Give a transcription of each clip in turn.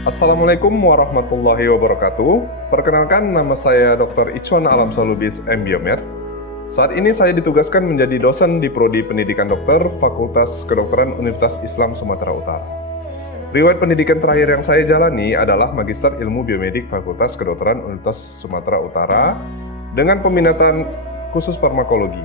Assalamualaikum warahmatullahi wabarakatuh. Perkenalkan, nama saya Dr. Ichwan Alam Salubis, M.Biomed. Saat ini saya ditugaskan menjadi dosen di Prodi Pendidikan Dokter, Fakultas Kedokteran Universitas Islam Sumatera Utara. Riwayat pendidikan terakhir yang saya jalani adalah Magister Ilmu Biomedik Fakultas Kedokteran Universitas Sumatera Utara dengan peminatan khusus farmakologi,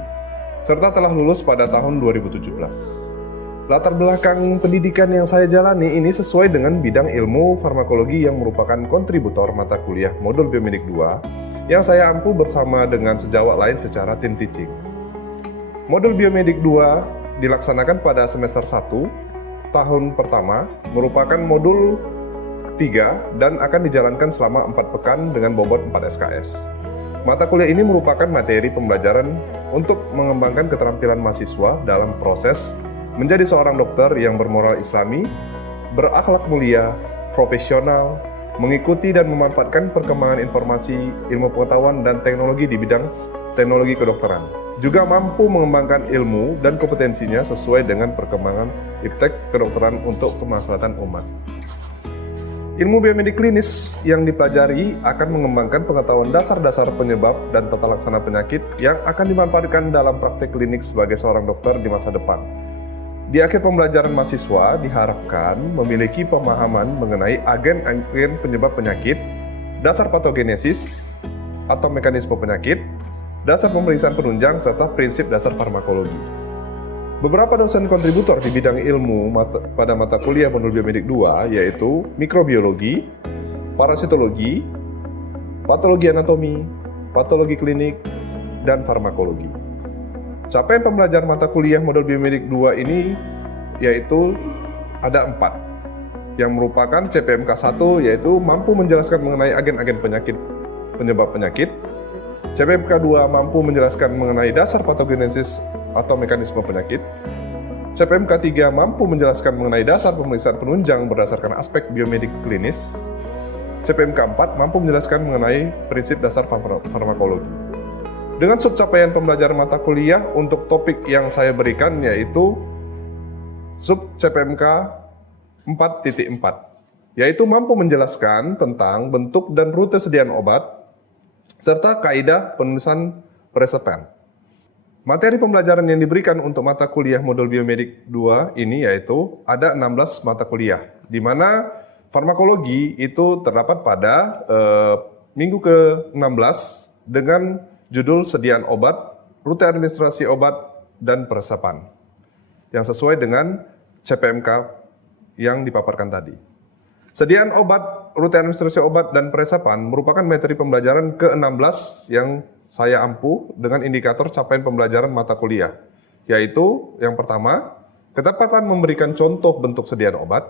serta telah lulus pada tahun 2017. Latar belakang pendidikan yang saya jalani ini sesuai dengan bidang ilmu farmakologi yang merupakan kontributor mata kuliah modul biomedik 2 yang saya ampu bersama dengan sejawat lain secara tim teaching. Modul biomedik 2 dilaksanakan pada semester 1 tahun pertama, merupakan modul ketiga dan akan dijalankan selama 4 pekan dengan bobot 4 SKS. Mata kuliah ini merupakan materi pembelajaran untuk mengembangkan keterampilan mahasiswa dalam proses menjadi seorang dokter yang bermoral islami, berakhlak mulia, profesional, mengikuti dan memanfaatkan perkembangan informasi, ilmu pengetahuan, dan teknologi di bidang teknologi kedokteran. Juga mampu mengembangkan ilmu dan kompetensinya sesuai dengan perkembangan iptek kedokteran untuk kemaslahatan umat. Ilmu biomedik klinis yang dipelajari akan mengembangkan pengetahuan dasar-dasar penyebab dan tata laksana penyakit yang akan dimanfaatkan dalam praktek klinik sebagai seorang dokter di masa depan. Di akhir pembelajaran mahasiswa diharapkan memiliki pemahaman mengenai agen-agen penyebab penyakit, dasar patogenesis atau mekanisme penyakit, dasar pemeriksaan penunjang, serta prinsip dasar farmakologi. Beberapa dosen kontributor di bidang ilmu pada mata kuliah modul biomedik 2 yaitu mikrobiologi, parasitologi, patologi anatomi, patologi klinik, dan farmakologi. Capaian pembelajaran mata kuliah modul biomedik 2 ini yaitu ada 4, yang merupakan CPMK 1 yaitu mampu menjelaskan mengenai agen-agen penyakit penyebab penyakit, CPMK 2 mampu menjelaskan mengenai dasar patogenesis atau mekanisme penyakit, CPMK 3 mampu menjelaskan mengenai dasar pemeriksaan penunjang berdasarkan aspek biomedik klinis, CPMK 4 mampu menjelaskan mengenai prinsip dasar farmakologi. Dengan subcapaian pembelajaran mata kuliah untuk topik yang saya berikan yaitu sub CPMK 4.4, yaitu mampu menjelaskan tentang bentuk dan rute sediaan obat serta kaidah penulisan resepen. Materi pembelajaran yang diberikan untuk mata kuliah modul biomedik 2 ini yaitu ada 16 mata kuliah, di mana farmakologi itu terdapat pada minggu ke-16 dengan judul sediaan obat, rute administrasi obat, dan peresapan yang sesuai dengan CPMK yang dipaparkan tadi. Sediaan obat, rute administrasi obat, dan peresapan merupakan materi pembelajaran ke-16 yang saya ampuh dengan indikator capaian pembelajaran mata kuliah, yaitu yang pertama, ketepatan memberikan contoh bentuk sediaan obat,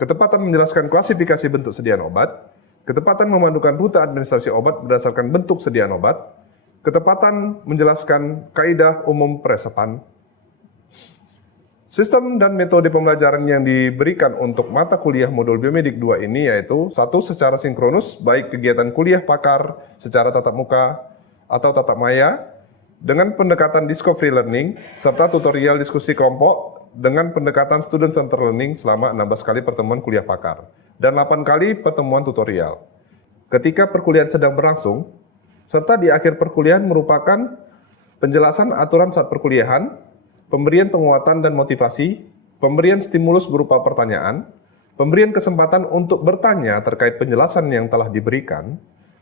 ketepatan menjelaskan klasifikasi bentuk sediaan obat, ketepatan memandukan rute administrasi obat berdasarkan bentuk sediaan obat, ketepatan menjelaskan kaidah umum peresapan. Sistem dan metode pembelajaran yang diberikan untuk mata kuliah modul biomedik 2 ini yaitu 1. Secara sinkronus, baik kegiatan kuliah pakar secara tatap muka atau tatap maya dengan pendekatan discovery learning serta tutorial diskusi kelompok dengan pendekatan student center learning selama 16 kali pertemuan kuliah pakar dan 8 kali pertemuan tutorial. Ketika perkuliahan sedang berlangsung, serta di akhir perkuliahan merupakan penjelasan aturan saat perkuliahan, pemberian penguatan dan motivasi, pemberian stimulus berupa pertanyaan, pemberian kesempatan untuk bertanya terkait penjelasan yang telah diberikan,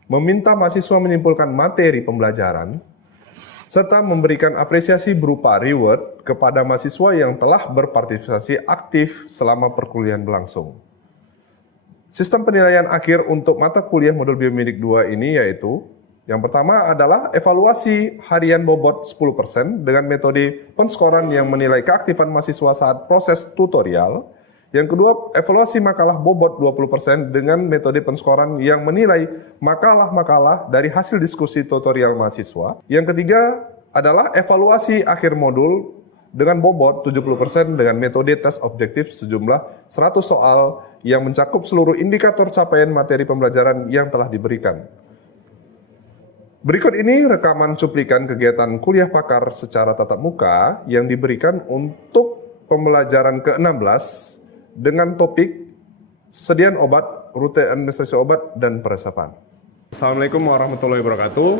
meminta mahasiswa menyimpulkan materi pembelajaran, serta memberikan apresiasi berupa reward kepada mahasiswa yang telah berpartisipasi aktif selama perkuliahan berlangsung. Sistem penilaian akhir untuk mata kuliah modul biomedik 2 ini yaitu yang pertama adalah evaluasi harian bobot 10% dengan metode penskoran yang menilai keaktifan mahasiswa saat proses tutorial. Yang kedua, evaluasi makalah bobot 20% dengan metode penskoran yang menilai makalah-makalah dari hasil diskusi tutorial mahasiswa. Yang ketiga adalah evaluasi akhir modul dengan bobot 70% dengan metode tes objektif sejumlah 100 soal yang mencakup seluruh indikator capaian materi pembelajaran yang telah diberikan. Berikut ini rekaman cuplikan kegiatan kuliah pakar secara tatap muka yang diberikan untuk pembelajaran ke-16 dengan topik sediaan obat, rute administrasi obat dan peresapan. Assalamualaikum warahmatullahi wabarakatuh.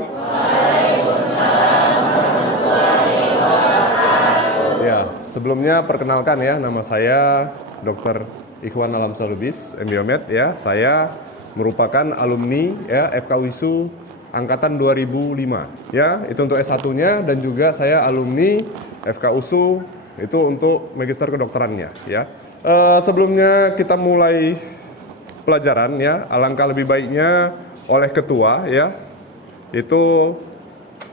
Ya, sebelumnya perkenalkan ya, nama saya Dr. Ikhwan Alamsyah Lubis, Embiomed ya. Saya merupakan alumni ya FK UISU angkatan 2005 ya, itu untuk S1-nya, dan juga saya alumni FK USU itu untuk magister kedokterannya ya. Sebelumnya kita mulai pelajaran ya, alangkah lebih baiknya oleh ketua ya itu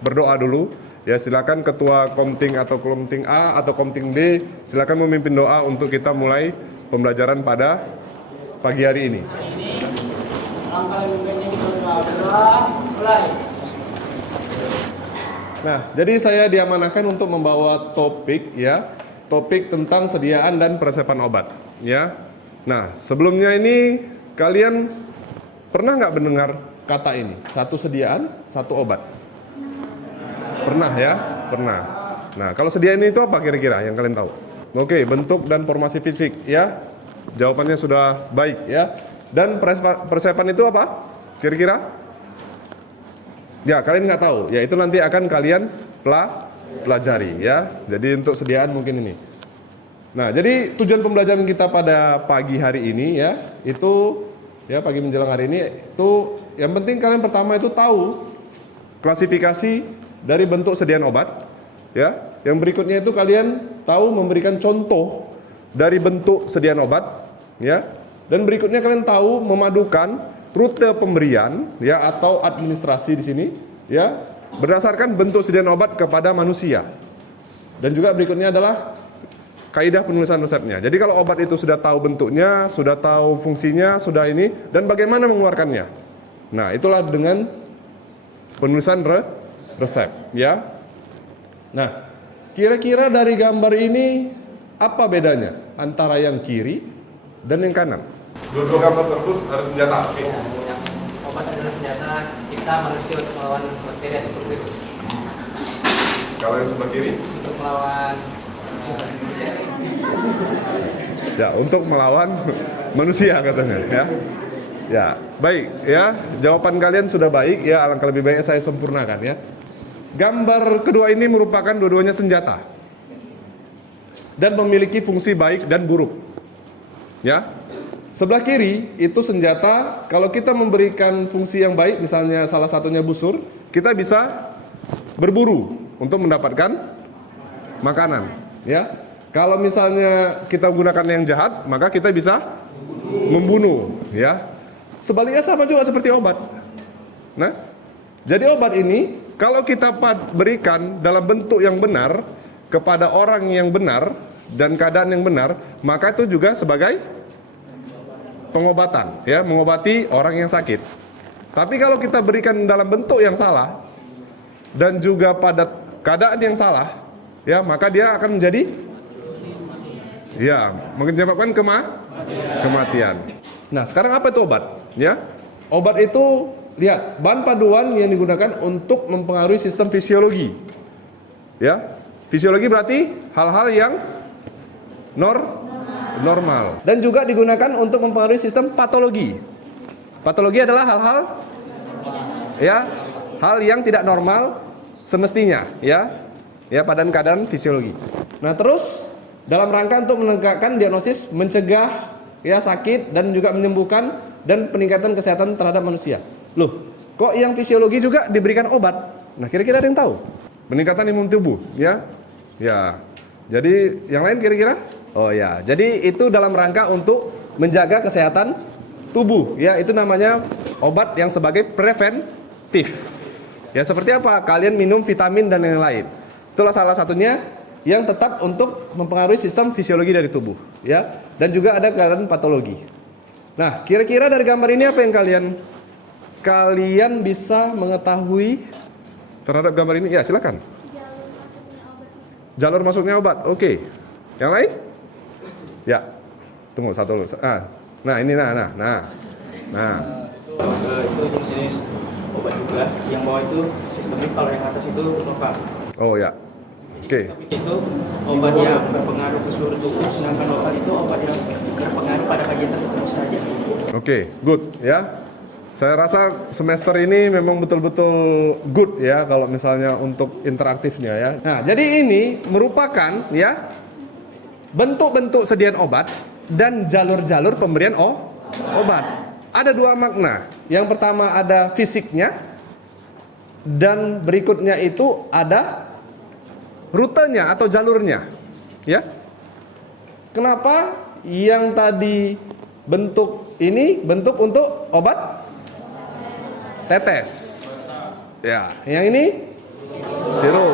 berdoa dulu ya. Silakan ketua Komting atau Komting A atau Komting B silakan memimpin doa untuk kita mulai pembelajaran pada pagi hari ini. Alangkah lebih baiknya kita berdoa, mulai. Nah, jadi saya diamanahkan untuk membawa topik ya, topik tentang sediaan dan peresepan obat ya. Nah, sebelumnya ini kalian pernah nggak mendengar kata ini? Satu sediaan, satu obat. Pernah ya? Pernah. Nah, kalau sediaan itu apa kira-kira yang kalian tahu? Oke, bentuk dan formasi fisik ya. Jawabannya sudah baik ya. Dan peresepan itu apa? Kira-kira? Ya, kalian nggak tahu. Ya, itu nanti akan kalian pelajari ya. Jadi untuk sediaan mungkin ini. Nah, jadi tujuan pembelajaran kita pada pagi hari ini ya, itu ya pagi menjelang hari ini itu yang penting kalian pertama itu tahu klasifikasi dari bentuk sediaan obat ya. Yang berikutnya itu kalian tahu memberikan contoh dari bentuk sediaan obat ya. Dan berikutnya kalian tahu memadukan rute pemberian ya atau administrasi di sini ya berdasarkan bentuk sediaan obat kepada manusia. Dan juga berikutnya adalah kaidah penulisan resepnya. Jadi kalau obat itu sudah tahu bentuknya, sudah tahu fungsinya, sudah ini, dan bagaimana mengeluarkannya. Nah, itulah dengan penulisan resep, ya. Nah, kira-kira dari gambar ini apa bedanya antara yang kiri dan yang kanan? Dua-dua gambar tersebut ada senjata. Ya, yang obat adalah senjata kita manusia untuk melawan bakteri atau virus. Kalau yang sebelah kiri? Untuk melawan Ya, untuk melawan manusia katanya ya. Ya, baik ya. Jawaban kalian sudah baik ya, alangkah lebih baik saya sempurnakan ya. Gambar kedua ini merupakan dua-duanya senjata. Dan memiliki fungsi baik dan buruk. Ya. Sebelah kiri itu senjata, kalau kita memberikan fungsi yang baik, misalnya salah satunya busur, kita bisa berburu untuk mendapatkan makanan, ya. Kalau misalnya kita gunakan yang jahat, maka kita bisa membunuh, ya. Sebaliknya sama juga seperti obat. Nah, jadi obat ini kalau kita berikan dalam bentuk yang benar kepada orang yang benar dan keadaan yang benar, maka itu juga sebagai pengobatan, ya, mengobati orang yang sakit. Tapi kalau kita berikan dalam bentuk yang salah dan juga pada keadaan yang salah, ya, maka dia akan menjadi ya, menyebabkan kematian. Nah, sekarang apa itu obat? Ya, obat itu lihat bahan paduan yang digunakan untuk mempengaruhi sistem fisiologi. Ya, fisiologi berarti hal-hal yang normal dan juga digunakan untuk mempengaruhi sistem patologi. Patologi adalah hal-hal ya, hal yang tidak normal semestinya, ya pada keadaan fisiologi. Nah, terus dalam rangka untuk menegakkan diagnosis, mencegah ya sakit dan juga menyembuhkan dan peningkatan kesehatan terhadap manusia. Loh, kok yang fisiologi juga diberikan obat? Nah, kira-kira ada yang tahu? Peningkatan imun tubuh, ya. Ya. Jadi yang lain kira-kira? Oh ya, jadi itu dalam rangka untuk menjaga kesehatan tubuh, ya, itu namanya obat yang sebagai preventif. Ya, seperti apa? Kalian minum vitamin dan yang lain. Itulah salah satunya yang tetap untuk mempengaruhi sistem fisiologi dari tubuh, ya. Dan juga ada keadaan patologi. Nah, kira-kira dari gambar ini apa yang kalian bisa mengetahui terhadap gambar ini? Ya, silakan. Jalur masuknya obat. Oke. Yang lain? Ya, tunggu satu dulu. Nah ini nah. Itu jenis obat juga. Yang bawah itu sistemik, kalau yang atas itu lokal. Oh ya. Oke. Itu obat yang berpengaruh ke seluruh tubuh, sedangkan lokal itu obat yang berpengaruh pada bagian tertentu saja. Oke, good ya. Saya rasa semester ini memang betul-betul good ya kalau misalnya untuk interaktifnya ya. Nah, jadi ini merupakan ya bentuk-bentuk sediaan obat dan jalur-jalur pemberian obat. Ada dua makna. Yang pertama ada fisiknya dan berikutnya itu ada rutenya atau jalurnya. Ya. Kenapa yang tadi bentuk ini bentuk untuk obat tetes. Ya, yang ini sirup.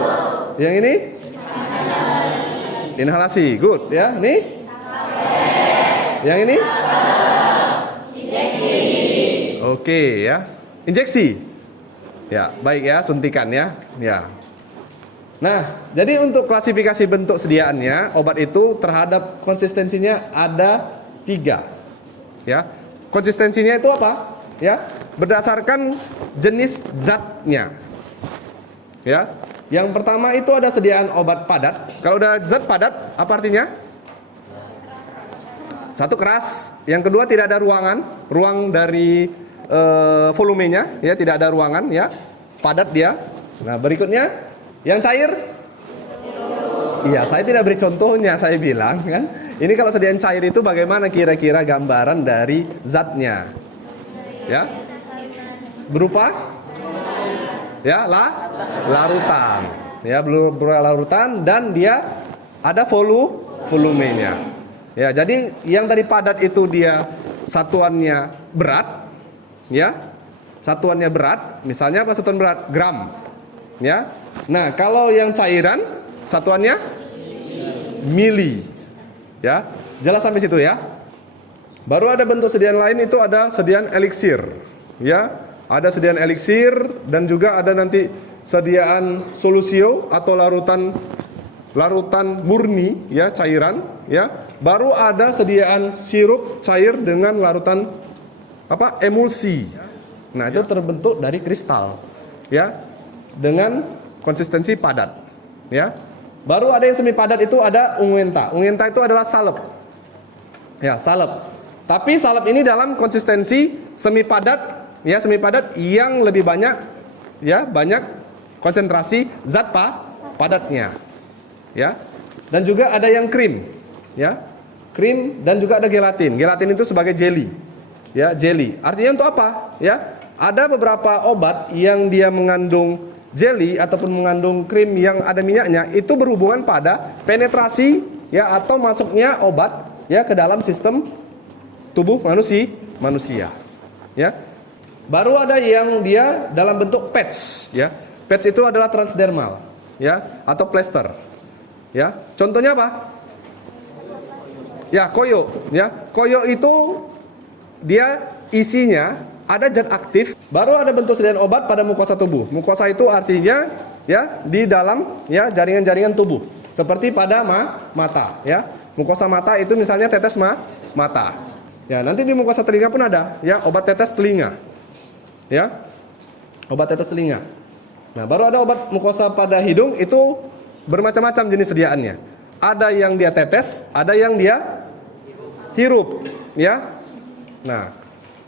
Yang ini inhalasi. Good ya. Nih. Yang ini injeksi. Oke ya. Injeksi. Ya, baik ya, suntikan ya. Ya. Nah, jadi untuk klasifikasi bentuk sediaannya obat itu terhadap konsistensinya ada 3. Ya. Konsistensinya itu apa? Ya, berdasarkan jenis zatnya. Ya. Yang pertama itu ada sediaan obat padat. Kalau udah zat padat, apa artinya? Satu, keras. Yang kedua, tidak ada ruang dari volumenya, ya, tidak ada ruangan, ya, padat dia. Nah, berikutnya, yang cair. Iya, saya tidak beri contohnya, saya bilang kan. Ini kalau sediaan cair itu bagaimana kira-kira gambaran dari zatnya? Ya, berupa, ya, larutan, ya, berupa larutan dan dia ada volumenya. Ya, jadi yang dari padat itu dia satuannya berat, ya, satuannya berat. Misalnya apa satuan berat? Gram, ya. Nah, kalau yang cairan satuannya mili, ya. Jelas sampai situ ya. Baru ada bentuk sediaan lain itu ada sediaan eliksir, ya. Ada sediaan eliksir dan juga ada nanti sediaan solusio atau larutan murni, ya, cairan, ya. Baru ada sediaan sirup cair dengan larutan apa? Emulsi. Nah, itu terbentuk dari kristal, ya, dengan konsistensi padat, ya. Baru ada yang semi padat itu ada unguenta. Unguenta itu adalah salep. Ya, salep. Tapi salep ini dalam konsistensi semi padat, ya, semi padat yang lebih banyak, ya, banyak konsentrasi zat padatnya. Ya. Dan juga ada yang krim, ya. Krim dan juga ada gelatin. Gelatin itu sebagai jelly. Ya, jelly. Artinya untuk apa? Ya. Ada beberapa obat yang dia mengandung jelly ataupun mengandung krim yang ada minyaknya, itu berhubungan pada penetrasi, ya, atau masuknya obat, ya, ke dalam sistem tubuh manusia. Ya. Baru ada yang dia dalam bentuk patch, ya. Patch itu adalah transdermal, ya, atau plester. Ya, contohnya apa? Ya, koyo, ya. Koyo itu dia isinya ada zat aktif. Baru ada bentuk sediaan obat pada mukosa tubuh. Mukosa itu artinya, ya, di dalam, ya, jaringan-jaringan tubuh. Seperti pada mata, ya. Mukosa mata itu misalnya tetes mata. Ya, nanti di mukosa telinga pun ada, ya, obat tetes telinga. Ya. Obat tetes telinga. Nah, baru ada obat mukosa pada hidung, itu bermacam-macam jenis sediaannya. Ada yang dia tetes, ada yang dia hirup, ya. Nah,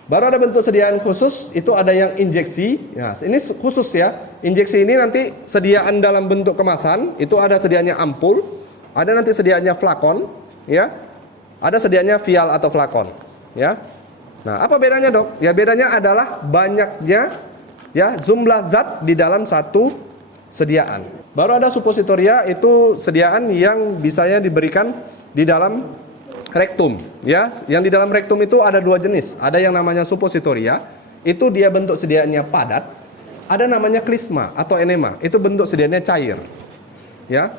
baru ada bentuk sediaan khusus, itu ada yang injeksi. Nah, ini khusus ya. Injeksi ini nanti sediaan dalam bentuk kemasan, itu ada sediaannya ampul, ada nanti sediaannya flakon, ya. Ada sediaannya vial atau flakon, ya. Nah, apa bedanya, Dok? Ya, bedanya adalah banyaknya, ya, jumlah zat di dalam satu sediaan. Baru ada supositoria, itu sediaan yang bisanya diberikan di dalam rektum, ya. Yang di dalam rektum itu ada 2 jenis. Ada yang namanya supositoria, itu dia bentuk sediaannya padat. Ada namanya klisma atau enema, itu bentuk sediaannya cair. Ya.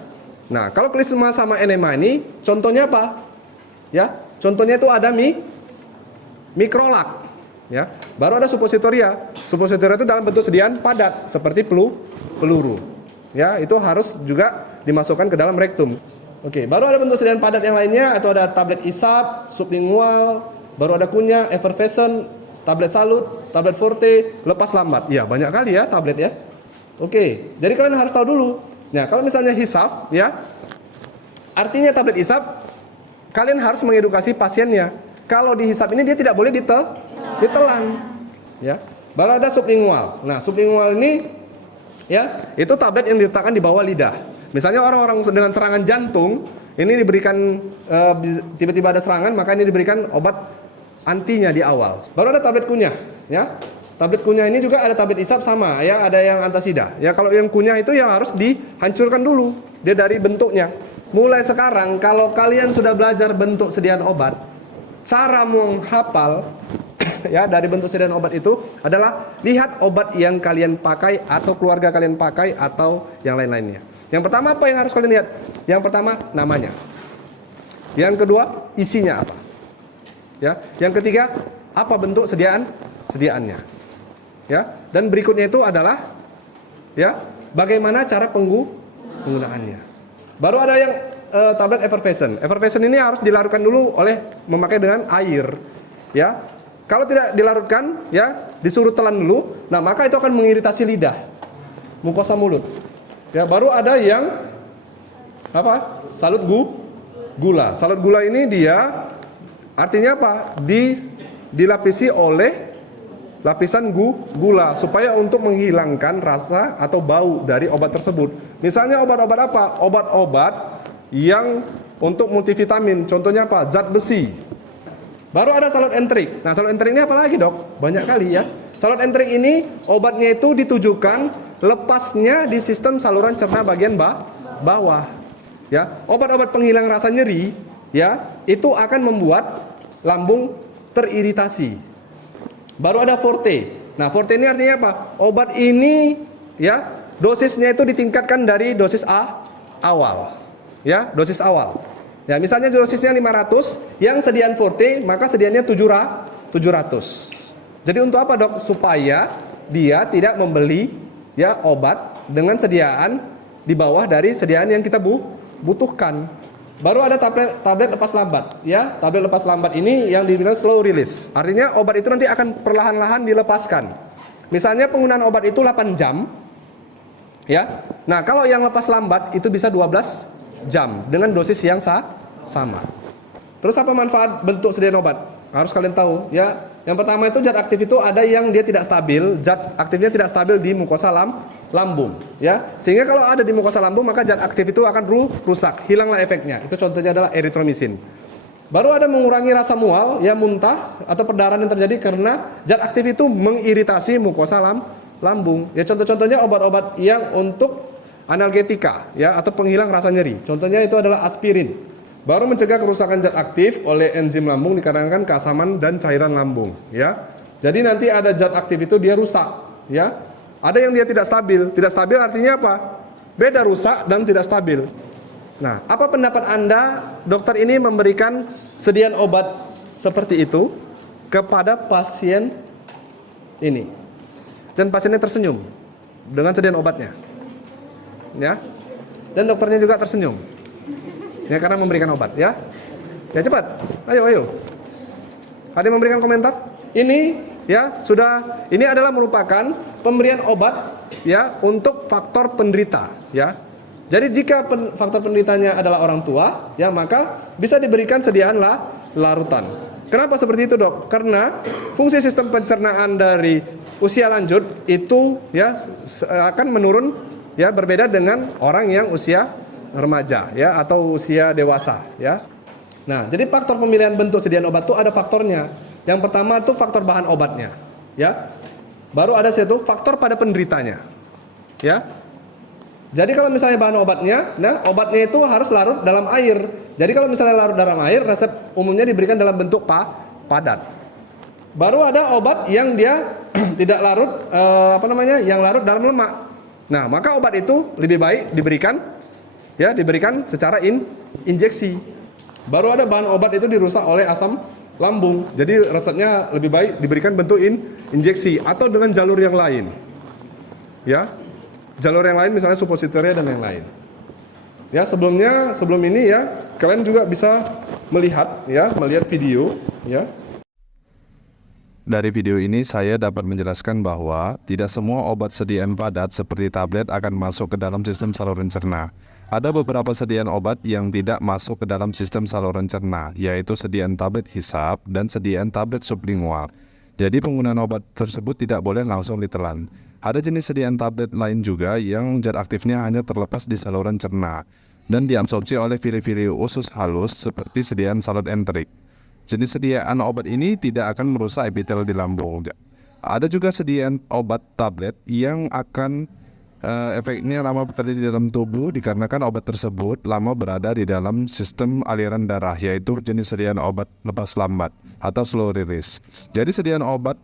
Nah, kalau klisma sama enema ini contohnya apa? Ya, contohnya itu ada mikrolak, ya. Baru ada supositoria. Supositoria itu dalam bentuk sediaan padat seperti peluru. Ya, itu harus juga dimasukkan ke dalam rektum. Oke, baru ada bentuk sediaan padat yang lainnya, atau ada tablet isap, sublingual, baru ada kunyah, effervescent, tablet salut, tablet forte, lepas lambat. Ya, banyak kali ya tablet ya. Oke, jadi kalian harus tahu dulu. Nah, kalau misalnya hisap, ya, artinya tablet isap, kalian harus mengedukasi pasiennya. Kalau dihisap ini dia tidak boleh ditelan. Ya. Baru ada sublingual. Nah, sublingual ini ya, itu tablet yang diletakkan di bawah lidah. Misalnya orang-orang dengan serangan jantung, ini diberikan tiba-tiba ada serangan, maka ini diberikan obat antinya di awal. Baru ada tablet kunyah, ya. Tablet kunyah ini juga ada tablet isap sama, ya, ada yang antasida. Ya, kalau yang kunyah itu yang harus dihancurkan dulu, dia dari bentuknya. Mulai sekarang kalau kalian sudah belajar bentuk sediaan obat, cara menghafal ya dari bentuk sediaan obat itu adalah lihat obat yang kalian pakai atau keluarga kalian pakai atau yang lain-lainnya. Yang pertama apa yang harus kalian lihat? Yang pertama namanya. Yang kedua isinya apa? Ya, yang ketiga apa bentuk sediaannya. Ya, dan berikutnya itu adalah ya bagaimana cara penggunaannya. Baru ada yang tablet effervescent. Effervescent ini harus dilarutkan dulu oleh memakai dengan air. Ya, kalau tidak dilarutkan, ya disuruh telan dulu. Nah, maka itu akan mengiritasi lidah, mukosa mulut. Ya, baru ada yang apa? Salut gula. Salut gula ini dia artinya apa? Dilapisi oleh lapisan gula supaya untuk menghilangkan rasa atau bau dari obat tersebut. Misalnya obat-obat apa? Obat-obat yang untuk multivitamin, contohnya apa? Zat besi. Baru ada salut entrik. Nah, salut entrik ini apa lagi, Dok? Banyak kali ya. Salut entrik ini obatnya itu ditujukan lepasnya di sistem saluran cerna bagian bawah. Ya, obat-obat penghilang rasa nyeri, ya, itu akan membuat lambung teriritasi. Baru ada forte. Nah, forte ini artinya apa? Obat ini ya, dosisnya itu ditingkatkan dari dosis awal. Ya, dosis awal. Ya, misalnya dosisnya 500, yang sediaan forte, maka sediaannya 700. Jadi untuk apa, Dok? Supaya dia tidak membeli ya obat dengan sediaan di bawah dari sediaan yang kita butuhkan. Baru ada tablet lepas lambat, ya. Tablet lepas lambat ini yang dibilang slow release. Artinya obat itu nanti akan perlahan-lahan dilepaskan. Misalnya penggunaan obat itu 8 jam. Ya. Nah, kalau yang lepas lambat itu bisa 12 jam dengan dosis yang sama. Terus apa manfaat bentuk sediaan obat? Harus kalian tahu, ya. Yang pertama itu zat aktif itu ada yang dia tidak stabil, zat aktifnya tidak stabil di mukosa lambung, ya. Sehingga kalau ada di mukosa lambung maka zat aktif itu akan rusak, hilanglah efeknya. Itu contohnya adalah eritromisin. Baru ada mengurangi rasa mual, ya, muntah atau perdarahan yang terjadi karena zat aktif itu mengiritasi mukosa lambung. Ya, contoh-contohnya obat-obat yang untuk analgetika, ya, atau penghilang rasa nyeri. Contohnya itu adalah aspirin. Baru mencegah kerusakan zat aktif oleh enzim lambung dikarenakan keasaman dan cairan lambung, ya. Jadi nanti ada zat aktif itu dia rusak, ya. Ada yang dia tidak stabil. Tidak stabil artinya apa? Beda rusak dan tidak stabil. Nah, apa pendapat Anda dokter ini memberikan sediaan obat seperti itu kepada pasien ini? Dan pasiennya tersenyum dengan sediaan obatnya. Ya. Dan dokternya juga tersenyum. Ya, karena memberikan obat, ya. Ya, cepat. Ayo. Ada yang memberikan komentar? Ini ya, ini adalah merupakan pemberian obat ya untuk faktor penderita, ya. Jadi jika faktor penderitanya adalah orang tua, ya, maka bisa diberikan sediaan larutan. Kenapa seperti itu, Dok? Karena fungsi sistem pencernaan dari usia lanjut itu ya akan menurun, ya, berbeda dengan orang yang usia remaja, ya, atau usia dewasa, ya. Nah, jadi faktor pemilihan bentuk sediaan obat itu ada faktornya. Yang pertama itu faktor bahan obatnya, ya. Baru ada satu faktor pada penderitanya, ya. Jadi kalau misalnya bahan obatnya, nah obatnya itu harus larut dalam air. Jadi kalau misalnya larut dalam air, resep umumnya diberikan dalam bentuk padat. Baru ada obat yang dia tidak larut, yang larut dalam lemak. Nah, maka obat itu lebih baik diberikan secara injeksi. Baru ada bahan obat itu dirusak oleh asam lambung. Jadi resepnya lebih baik diberikan bentuk injeksi atau dengan jalur yang lain. Ya. Jalur yang lain misalnya suppositoria dan yang lain. Ya, sebelum ini ya, kalian juga bisa melihat video, ya. Dari video ini saya dapat menjelaskan bahwa tidak semua obat sediaan padat seperti tablet akan masuk ke dalam sistem saluran cerna. Ada beberapa sediaan obat yang tidak masuk ke dalam sistem saluran cerna, yaitu sediaan tablet hisap dan sediaan tablet sublingual. Jadi penggunaan obat tersebut tidak boleh langsung ditelan. Ada jenis sediaan tablet lain juga yang zat aktifnya hanya terlepas di saluran cerna dan diabsorpsi oleh fili-fili usus halus seperti sediaan salut enterik. Jenis sediaan obat ini tidak akan merusak epitel di lambung. Ada juga sediaan obat tablet yang akan efeknya lama berada di dalam tubuh dikarenakan obat tersebut lama berada di dalam sistem aliran darah, yaitu jenis sediaan obat lepas lambat atau slow release. Jadi sediaan obat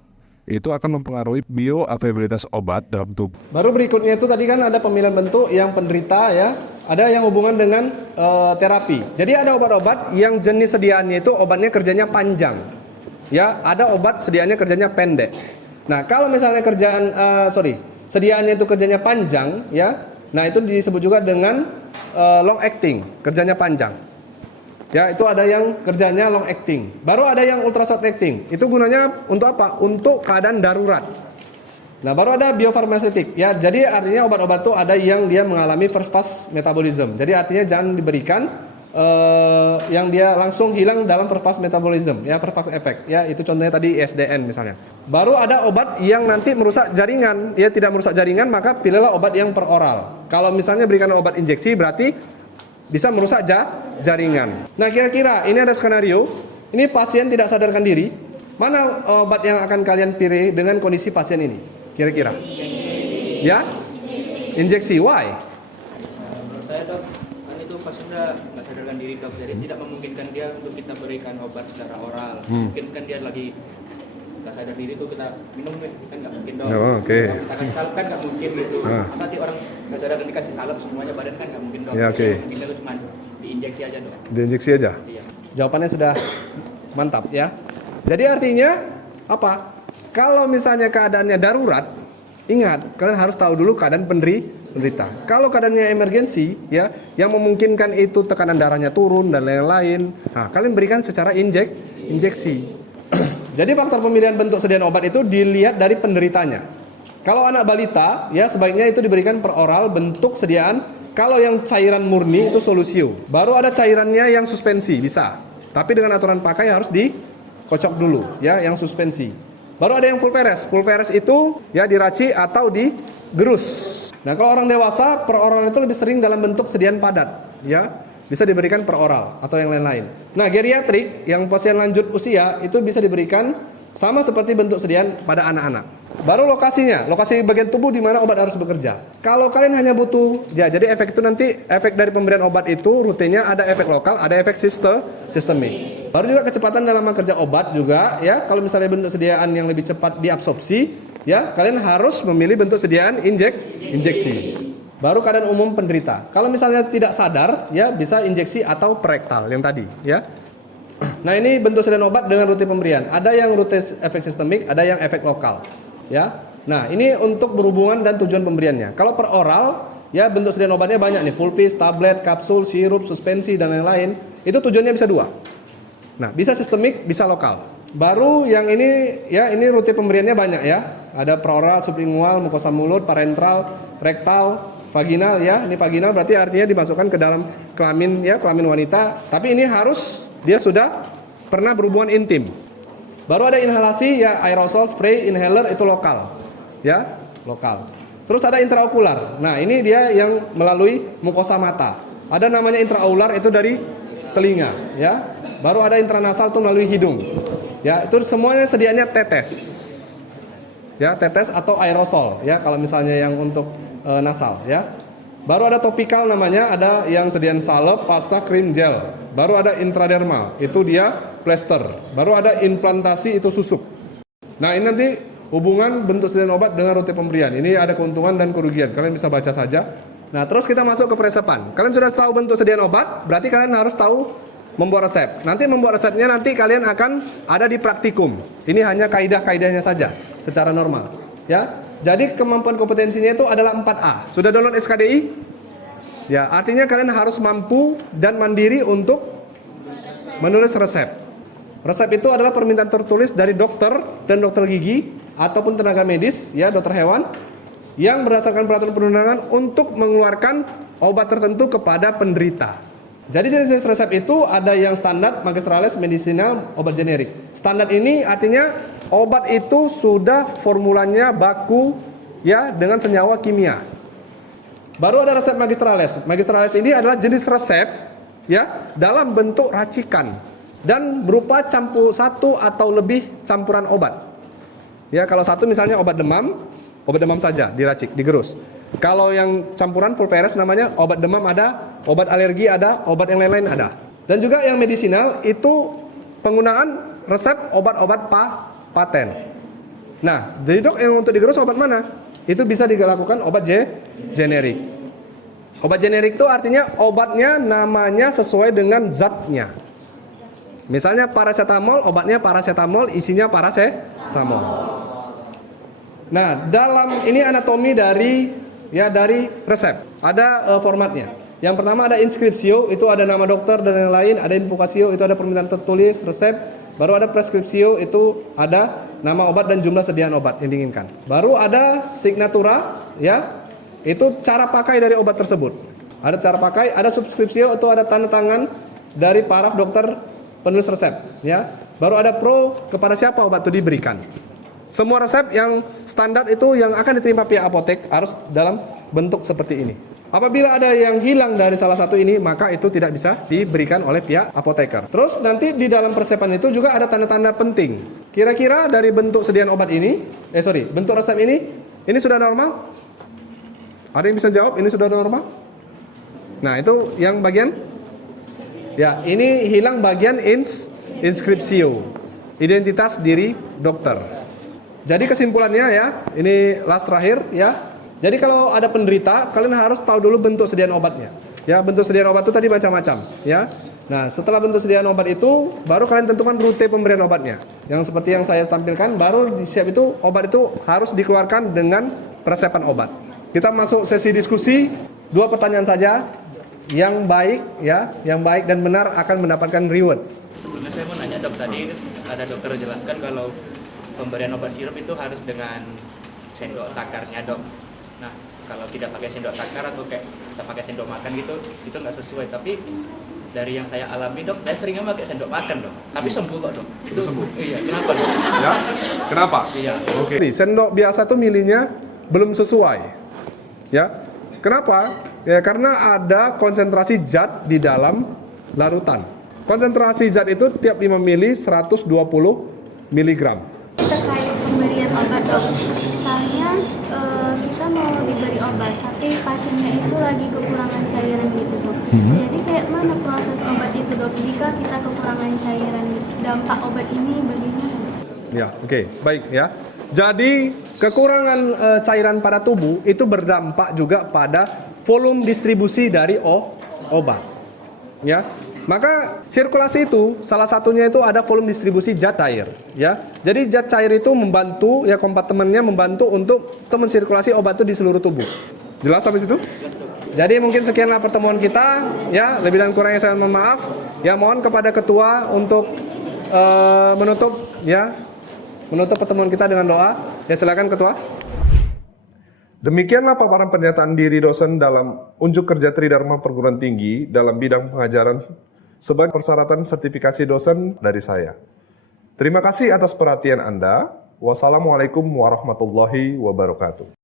itu akan mempengaruhi bioavailabilitas obat dalam tubuh. Baru berikutnya itu tadi kan ada pemilihan bentuk yang penderita ya, ada yang hubungan dengan terapi. Jadi ada obat-obat yang jenis sediaannya itu obatnya kerjanya panjang. Ya, ada obat sediaannya kerjanya pendek. Nah, kalau misalnya sediaannya itu kerjanya panjang ya. Nah, itu disebut juga dengan long acting, kerjanya panjang. Ya, itu ada yang kerjanya long acting. Baru ada yang ultra short acting. Itu gunanya untuk apa? Untuk keadaan darurat. Nah, baru ada biofarmaseutik. Ya, jadi artinya obat-obat itu ada yang dia mengalami first pass metabolism. Jadi artinya jangan diberikan yang dia langsung hilang dalam first pass metabolism, ya, first pass effect. Ya, itu contohnya tadi ISDN misalnya. Baru ada obat yang nanti merusak jaringan. Ya, tidak merusak jaringan, maka pilihlah obat yang per oral. Kalau misalnya berikan obat injeksi berarti bisa merusak jaringan. Nah, kira-kira ini ada skenario. Ini pasien tidak sadarkan diri. Mana obat yang akan kalian pilih dengan kondisi pasien ini? Kira-kira? Ya? Injeksi. Why? Menurut saya dok, kan itu pasien udah nggak sadarkan diri dok, jadi tidak memungkinkan dia untuk kita berikan obat secara oral. Mungkin kan dia lagi nggak sadar diri tuh kita minum kan nggak mungkin dok. Oh, oke. Kita kasih salep kan nggak mungkin gitu. Nanti orang nggak sadar dan dikasih salep semuanya badan kan nggak mungkin dok. Ya, oke. Mungkin itu cuma diinjeksi aja dok. Diinjeksi aja? Iya. Jawabannya sudah mantap ya. Jadi artinya apa? Kalau misalnya keadaannya darurat, ingat kalian harus tahu dulu keadaan penderita. Kalau keadaannya emergensi ya, yang memungkinkan itu tekanan darahnya turun dan lain-lain, nah kalian berikan secara injeksi. Jadi faktor pemilihan bentuk sediaan obat itu dilihat dari penderitanya. Kalau anak balita ya sebaiknya itu diberikan per oral bentuk sediaan. Kalau yang cairan murni itu solusio. Baru ada cairannya yang suspensi bisa. Tapi dengan aturan pakai harus dikocok dulu ya yang suspensi. Baru ada yang pulveres. Pulveres itu ya diraci atau digerus. Nah, kalau orang dewasa per oral itu lebih sering dalam bentuk sediaan padat ya. Bisa diberikan per oral atau yang lain-lain. Nah, geriatrik yang pasien lanjut usia itu bisa diberikan sama seperti bentuk sediaan pada anak-anak. Baru lokasinya, lokasi bagian tubuh di mana obat harus bekerja. Kalau kalian hanya butuh, ya jadi efek itu nanti efek dari pemberian obat itu rutinnya ada efek lokal, ada efek sistemik. Baru juga kecepatan dalam bekerja obat juga ya. Kalau misalnya bentuk sediaan yang lebih cepat diabsorpsi, ya kalian harus memilih bentuk sediaan injeksi. Baru keadaan umum penderita. Kalau misalnya tidak sadar, ya bisa injeksi atau perektal yang tadi, ya. Nah, ini bentuk sediaan obat dengan rute pemberian. Ada yang rute efek sistemik, ada yang efek lokal, ya. Nah, ini untuk berhubungan dan tujuan pemberiannya. Kalau per oral, ya bentuk sediaan obatnya banyak nih, pulpis, tablet, kapsul, sirup, suspensi dan lain-lain. Itu tujuannya bisa dua. Nah, bisa sistemik, bisa lokal. Baru yang ini, ya ini rute pemberiannya banyak ya. Ada per oral, sublingual, mukosa mulut, parentral, rektal, vaginal ya, ini vaginal berarti artinya dimasukkan ke dalam kelamin ya, kelamin wanita. Tapi ini harus dia sudah pernah berhubungan intim. Baru ada inhalasi ya, aerosol, spray, inhaler itu lokal. Ya, lokal. Terus ada intraokular. Nah, ini dia yang melalui mukosa mata. Ada namanya intraokular itu dari telinga ya. Baru ada intranasal itu melalui hidung. Ya, itu semuanya sediaannya tetes. Ya, tetes atau aerosol ya kalau misalnya yang untuk nasal ya. Baru ada topikal namanya, ada yang sediaan salep, pasta, krim, gel. Baru ada intradermal, itu dia plester. Baru ada implantasi, itu susuk. Nah, ini nanti hubungan bentuk sediaan obat dengan rute pemberian. Ini ada keuntungan dan kerugian. Kalian bisa baca saja. Nah, terus kita masuk ke peresepan. Kalian sudah tahu bentuk sediaan obat, berarti kalian harus tahu membuat resep. Nanti membuat resepnya nanti kalian akan ada di praktikum. Ini hanya kaidah-kaidahnya saja secara normal, ya. Jadi kemampuan kompetensinya itu adalah 4A. Sudah download SKDI? Ya, artinya kalian harus mampu dan mandiri untuk menulis resep. Resep itu adalah permintaan tertulis dari dokter dan dokter gigi ataupun tenaga medis, ya, dokter hewan yang berdasarkan peraturan perundangan untuk mengeluarkan obat tertentu kepada penderita. Jadi jenis resep itu ada yang standar, magistralis, medisinal, obat generik. Standar ini artinya obat itu sudah formulanya baku ya dengan senyawa kimia. Baru ada resep magistralis. Magistralis ini adalah jenis resep ya dalam bentuk racikan dan berupa campur satu atau lebih campuran obat. Ya, kalau satu misalnya obat demam saja diracik, digerus. Kalau yang campuran full peres namanya obat demam ada, obat alergi ada, obat yang lain-lain ada. Dan juga yang medisinal itu penggunaan resep obat-obat paten. Nah, jadi dok yang untuk digerus obat mana? Itu bisa dilakukan obat generik. Obat generik itu artinya obatnya namanya sesuai dengan zatnya. Misalnya paracetamol, obatnya paracetamol, isinya paracetamol. Nah, dalam ini anatomi dari resep. Ada formatnya. Yang pertama ada inskripsio, itu ada nama dokter dan yang lain. Ada invokasio, itu ada permintaan tertulis, resep. Baru ada preskripsio, itu ada nama obat dan jumlah sediaan obat yang diinginkan. Baru ada signatura, ya, itu cara pakai dari obat tersebut. Ada cara pakai, ada subskripsio, itu ada tanda tangan dari paraf dokter penulis resep, ya. Baru ada pro, kepada siapa obat itu diberikan. Semua resep yang standar itu yang akan diterima pihak apotek harus dalam bentuk seperti ini. Apabila ada yang hilang dari salah satu ini, maka itu tidak bisa diberikan oleh pihak apoteker. Terus nanti di dalam persepan itu juga ada tanda-tanda penting. Kira-kira dari bentuk sediaan obat ini, bentuk resep ini sudah normal? Ada yang bisa jawab ini sudah normal? Nah, itu yang bagian, ya ini hilang bagian inskripsio, identitas diri dokter. Jadi kesimpulannya ya, ini last terakhir ya. Jadi kalau ada penderita, kalian harus tahu dulu bentuk sediaan obatnya. Ya, bentuk sediaan obat itu tadi macam-macam, ya. Nah, setelah bentuk sediaan obat itu, baru kalian tentukan rute pemberian obatnya. Yang seperti yang saya tampilkan, baru di siap itu obat itu harus dikeluarkan dengan resepan obat. Kita masuk sesi diskusi, 2 pertanyaan saja. Yang baik ya, yang baik dan benar akan mendapatkan reward. Sebelumnya saya mau nanya dok, tadi ada dokter jelaskan kalau pemberian obat sirup itu harus dengan sendok takarnya dok. Nah, kalau tidak pakai sendok takar atau kayak kita pakai sendok makan gitu, itu nggak sesuai. Tapi dari yang saya alami dok, saya seringnya pakai sendok makan dok, tapi sembuh kok dok. Itu sembuh? Iya, kenapa dok? Ya, kenapa? Iya. Oke. Sendok biasa tuh milihnya belum sesuai. Ya. Kenapa? Ya karena ada konsentrasi zat di dalam larutan. Konsentrasi zat itu tiap 5 mili 120 mg. Terkait pemberian obat dok, misalnya kita mau diberi obat, tapi pasiennya itu lagi kekurangan cairan gitu dok. Jadi kayak mana proses obat itu dok? Jika kita kekurangan cairan, dampak obat ini bagaimana? Ya, oke, baik ya. Jadi kekurangan cairan pada tubuh itu berdampak juga pada volume distribusi dari obat. Ya. Maka sirkulasi itu salah satunya itu ada volume distribusi zat cair, ya. Jadi zat cair itu membantu ya kompartemennya membantu untuk mensirkulasi obat itu di seluruh tubuh. Jelas sampai situ? Jadi mungkin sekianlah pertemuan kita, ya. Lebih dan kurangnya saya mohon maaf. Ya mohon kepada ketua untuk menutup pertemuan kita dengan doa. Ya silakan ketua. Demikianlah paparan pernyataan diri dosen dalam unjuk kerja Tridharma Perguruan Tinggi dalam bidang pengajaran sebagai persyaratan sertifikasi dosen dari saya. Terima kasih atas perhatian Anda. Wassalamualaikum warahmatullahi wabarakatuh.